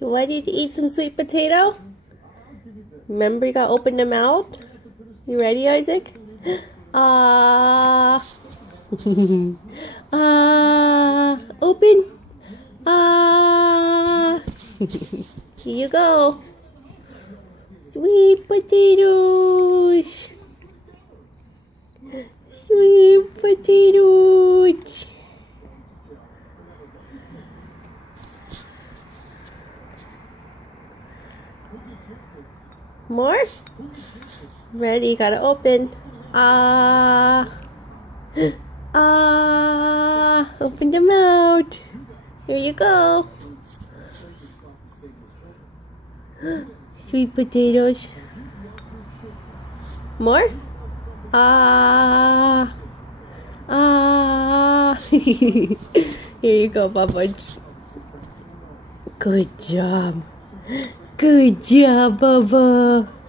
You ready to eat some sweet potato? Remember, you gotta open the mouth. You ready, Isaac? Ah. Ah. Open. Ah. Here you go. Sweet potatoes. Sweet potatoes. More? Ready, gotta open. Ah. Ah. Open the mouth. Here you go. Sweet potatoes. More? Ah. Ah. Here you go, Bubba. Good job. Good job, Bubba.